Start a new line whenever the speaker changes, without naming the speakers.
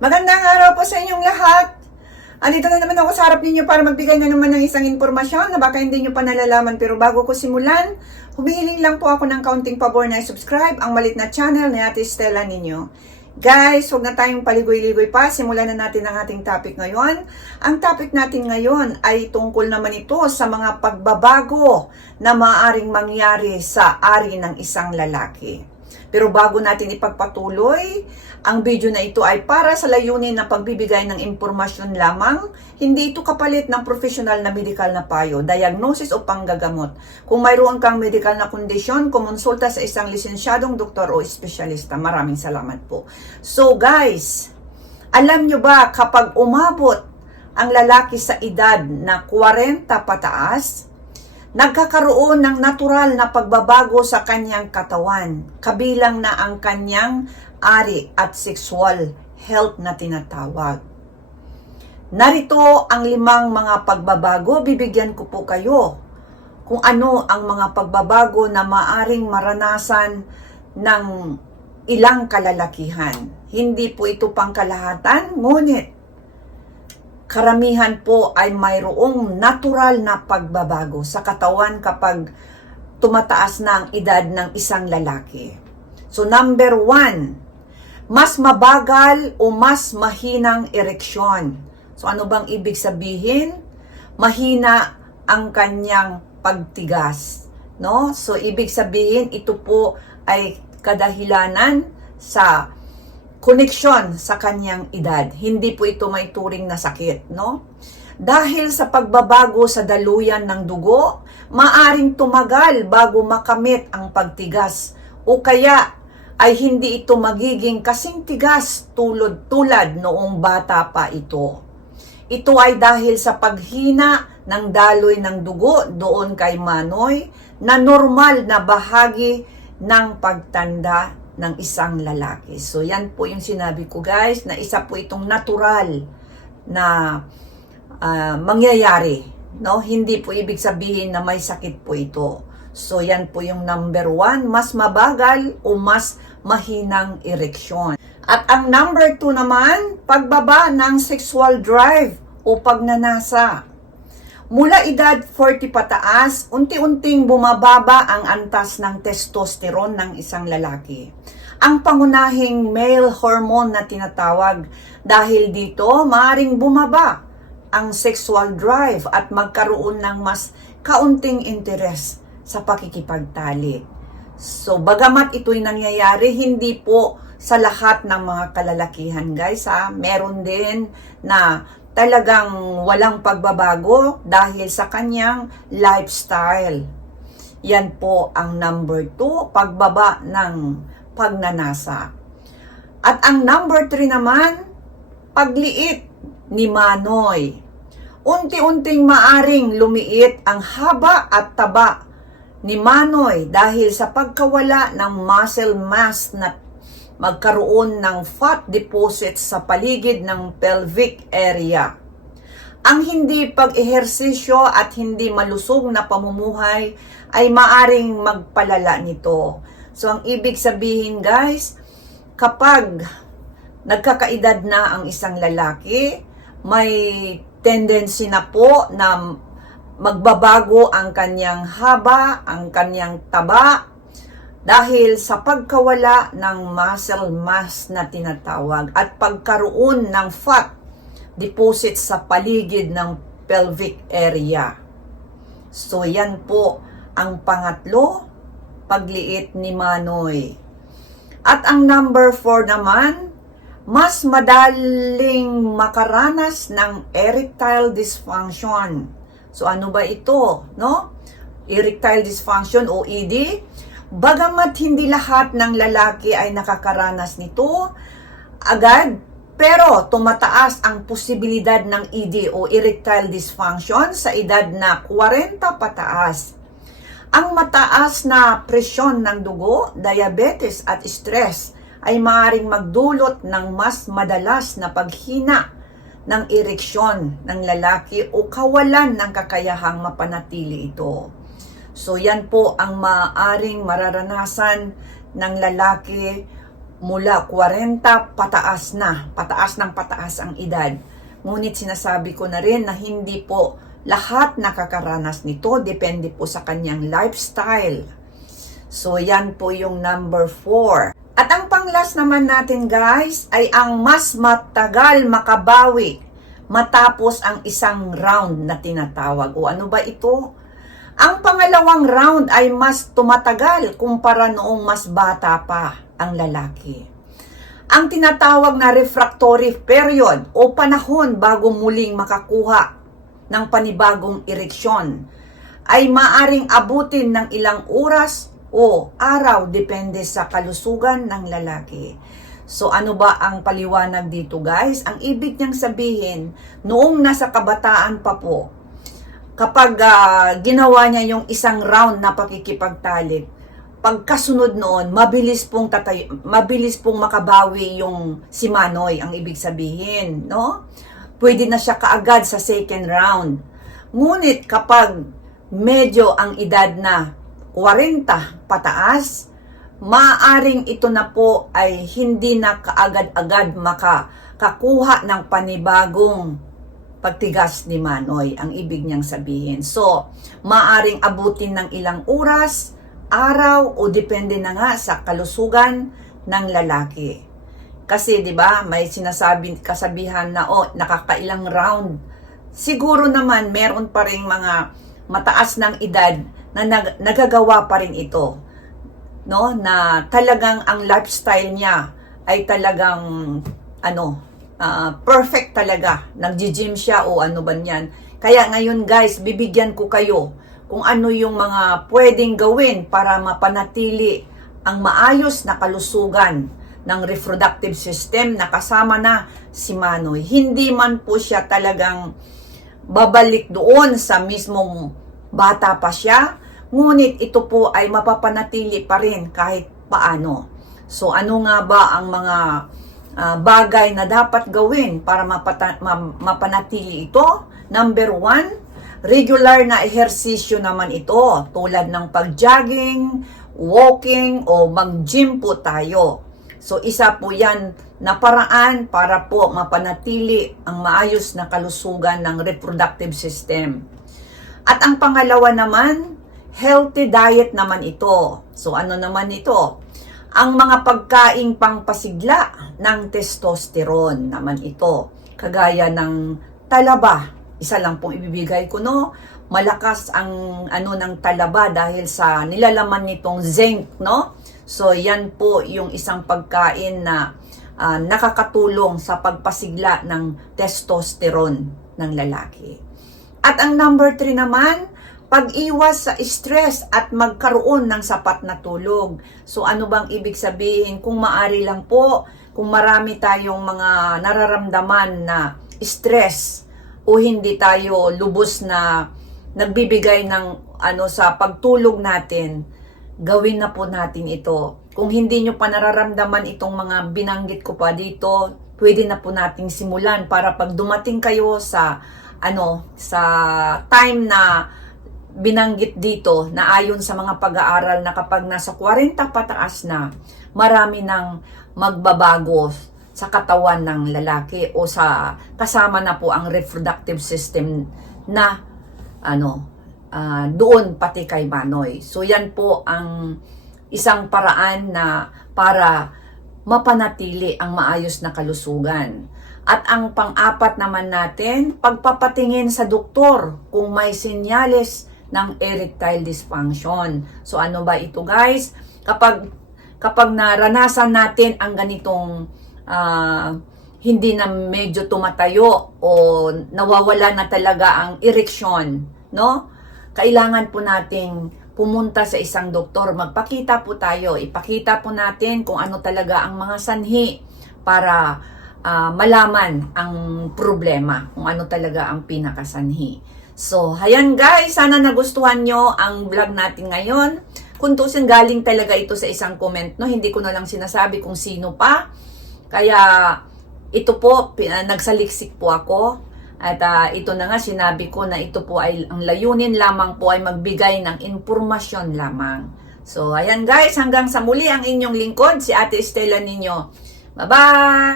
Magandang araw po sa inyong lahat. Andito na naman ako sa harap ninyo para magbigay na naman ng isang impormasyon na baka hindi nyo pa nalalaman pero bago ko simulan, humihiling lang po ako ng kaunting pabor na subscribe ang malit na channel ni Ate Stella ninyo. Guys, huwag na tayong paligoy-ligoy pa. Simulan na natin ang ating topic ngayon. Ang topic natin ngayon ay tungkol naman ito sa mga pagbabago na maaaring mangyari sa ari ng isang lalaki. Pero bago natin ipagpatuloy, ang video na ito ay para sa layunin na pagbibigay ng impormasyon lamang, hindi ito kapalit ng professional na medical na payo, diagnosis o panggagamot. Kung mayroon kang medical na kondisyon, kumonsulta sa isang lisensyadong doktor o espesyalista. Maraming salamat po. So guys, alam nyo ba kapag umabot ang lalaki sa edad na 40 pataas, nagkakaroon ng natural na pagbabago sa kanyang katawan, kabilang na ang kanyang ari at sexual health na tinatawag. Narito ang limang mga pagbabago, bibigyan ko po kayo kung ano ang mga pagbabago na maaring maranasan ng ilang kalalakihan. Hindi po ito pangkalahatan, ngunit karamihan po ay mayroong natural na pagbabago sa katawan kapag tumataas na ang edad ng isang lalaki. So number one, mas mabagal o mas mahinang ereksyon. So ano bang ibig sabihin? Mahina ang kanyang pagtigas, no? So ibig sabihin ito po ay kadahilanan sa koneksyon sa kanyang edad. Hindi po ito may turing na sakit, no? Dahil sa pagbabago sa daluyan ng dugo, maaring tumagal bago makamit ang pagtigas o kaya ay hindi ito magiging kasing tigas tulad tulad noong bata pa ito. Ito ay dahil sa paghina ng daloy ng dugo doon kay Manoy na normal na bahagi ng pagtanda ng isang lalaki. So yan po yung sinabi ko guys na isa po itong natural na ah, mangyayari. No? Hindi po ibig sabihin na may sakit po ito. So yan po yung number one, mas mabagal o mas mahinang ereksyon. At ang number two naman, pagbaba ng sexual drive o pagnanasa. Mula edad 40 pataas, unti-unting bumababa ang antas ng testosterone ng isang lalaki. Ang pangunahing male hormone na tinatawag dahil dito maaring bumaba ang sexual drive at magkaroon ng mas kaunting interes sa pakikipagtalik. So, bagamat ito'y nangyayari, hindi po sa lahat ng mga kalalakihan, guys, ha. Meron din na talagang walang pagbabago dahil sa kanyang lifestyle. Yan po ang number two, pagbaba ng pagnanasa. At ang number three naman, pagliit ni Manoy. Unti-unting maaring lumiit ang haba at taba ni Manoy dahil sa pagkawala ng muscle mass na magkaroon ng fat deposits sa paligid ng pelvic area. Ang hindi pag-ehersisyo at hindi malusog na pamumuhay ay maaring magpalala nito. So ang ibig sabihin guys, kapag nagkakaedad na ang isang lalaki, may tendency na po na magbabago ang kanyang haba, ang kanyang taba, dahil sa pagkawala ng muscle mass na tinatawag at pagkaroon ng fat deposit sa paligid ng pelvic area. So yan po ang pangatlo, pagliit ni Manoy. At ang number 4 naman, mas madaling makaranas ng erectile dysfunction. So ano ba ito, no? Erectile dysfunction o ED. Bagamat hindi lahat ng lalaki ay nakakaranas nito agad, pero tumataas ang posibilidad ng ED o erectile dysfunction sa edad na 40 pataas. Ang mataas na presyon ng dugo, diabetes at stress ay maaaring magdulot ng mas madalas na paghina ng ereksyon ng lalaki o kawalan ng kakayahang mapanatili ito. So yan po ang maaaring mararanasan ng lalaki mula 40 pataas na, pataas ng pataas ang edad. Ngunit sinasabi ko na rin na hindi po lahat nakakaranas nito, depende po sa kanyang lifestyle. So yan po yung number 4. At ang panglas naman natin guys ay ang mas matagal makabawi matapos ang isang round na tinatawag. O ano ba ito? Ang pangalawang round ay mas tumatagal kumpara noong mas bata pa ang lalaki. Ang tinatawag na refractory period o panahon bago muling makakuha ng panibagong ereksyon ay maaring abutin ng ilang oras o araw depende sa kalusugan ng lalaki. So ano ba ang paliwanag dito guys? Ang ibig niyang sabihin, noong nasa kabataan pa po, kapag ah, ginawa niya yung isang round na pakikipagtalik, pagkasunod noon, mabilis pong tatay, mabilis pong makabawi yung si Manoy, ang ibig sabihin, no? Pwede na siya kaagad sa second round. Ngunit kapag medyo ang edad na 40 pataas, maaring ito na po ay hindi na kaagad-agad makakakuha ng panibagong pagtigas ni Manoy, ang ibig niyang sabihin. So, maaring abutin ng ilang oras, araw, o depende na nga sa kalusugan ng lalaki. Kasi, di ba, may sinasabi, kasabihan na, oh, nakakailang round. Siguro naman, meron pa rin mga mataas ng edad na nag- nagagawa pa rin ito. No? Na talagang ang lifestyle niya ay talagang, ano, ah, perfect talaga. Nag-gym siya o ano ba yan. Kaya ngayon guys, bibigyan ko kayo kung ano yung mga pwedeng gawin para mapanatili ang maayos na kalusugan ng reproductive system na kasama na si Manoy. Hindi man po siya talagang babalik doon sa mismong bata pa siya, ngunit ito po ay mapapanatili pa rin kahit paano. So ano nga ba ang mga ah, bagay na dapat gawin para mapata- ma- mapanatili ito? Number one, regular na ehersisyo naman ito tulad ng pag-jogging, walking o mag-gym po tayo. So isa po yan na paraan para po mapanatili ang maayos na kalusugan ng reproductive system. At ang pangalawa naman, healthy diet naman ito. So ano naman ito? Ang mga pagkaing pangpasigla ng testosterone naman ito. Kagaya ng talaba. Isa lang pong ibibigay ko no. Malakas ang ano ng talaba dahil sa nilalaman nitong zinc, no? So yan po yung isang pagkain na ah, nakakatulong sa pagpasigla ng testosterone ng lalaki. At ang number 3 naman, pag-iwas sa stress at magkaroon ng sapat na tulog. So ano bang ibig sabihin? Kung maari lang po, kung marami tayong mga nararamdaman na stress o hindi tayo lubos na nagbibigay ng ano sa pagtulog natin, gawin na po natin ito. Kung hindi nyo pa nararamdaman itong mga binanggit ko pa dito, pwede na po nating simulan para pag dumating kayo sa ano sa time na binanggit dito na ayon sa mga pag-aaral na kapag nasa 40 pataas na, marami nang magbabago sa katawan ng lalaki o sa kasama na po ang reproductive system na ano ah, doon pati kay Manoy. So yan po ang isang paraan na para mapanatili ang maayos na kalusugan. At ang pang-apat naman natin, pagpapatingin sa doktor kung may senyales ng erectile dysfunction. So ano ba ito guys? Kapag kapag naranasan natin ang ganitong ah, hindi na medyo tumatayo o nawawala na talaga ang ereksyon, no? Kailangan po nating pumunta sa isang doktor, magpakita po tayo, ipakita po natin kung ano talaga ang mga sanhi para ah, malaman ang problema, kung ano talaga ang pinakasanhi. So, hayan guys, sana nagustuhan nyo ang vlog natin ngayon. Kung tusin galing talaga ito sa isang comment, no? Hindi ko na lang sinasabi kung sino pa. Kaya, ito po, ah, nagsaliksik po ako. At ah, ito na nga, sinabi ko na ito po ay, ang layunin lamang po ay magbigay ng impormasyon lamang. So, ayan guys, hanggang sa muli ang inyong lingkod, si Ate Estela ninyo. Bye-bye!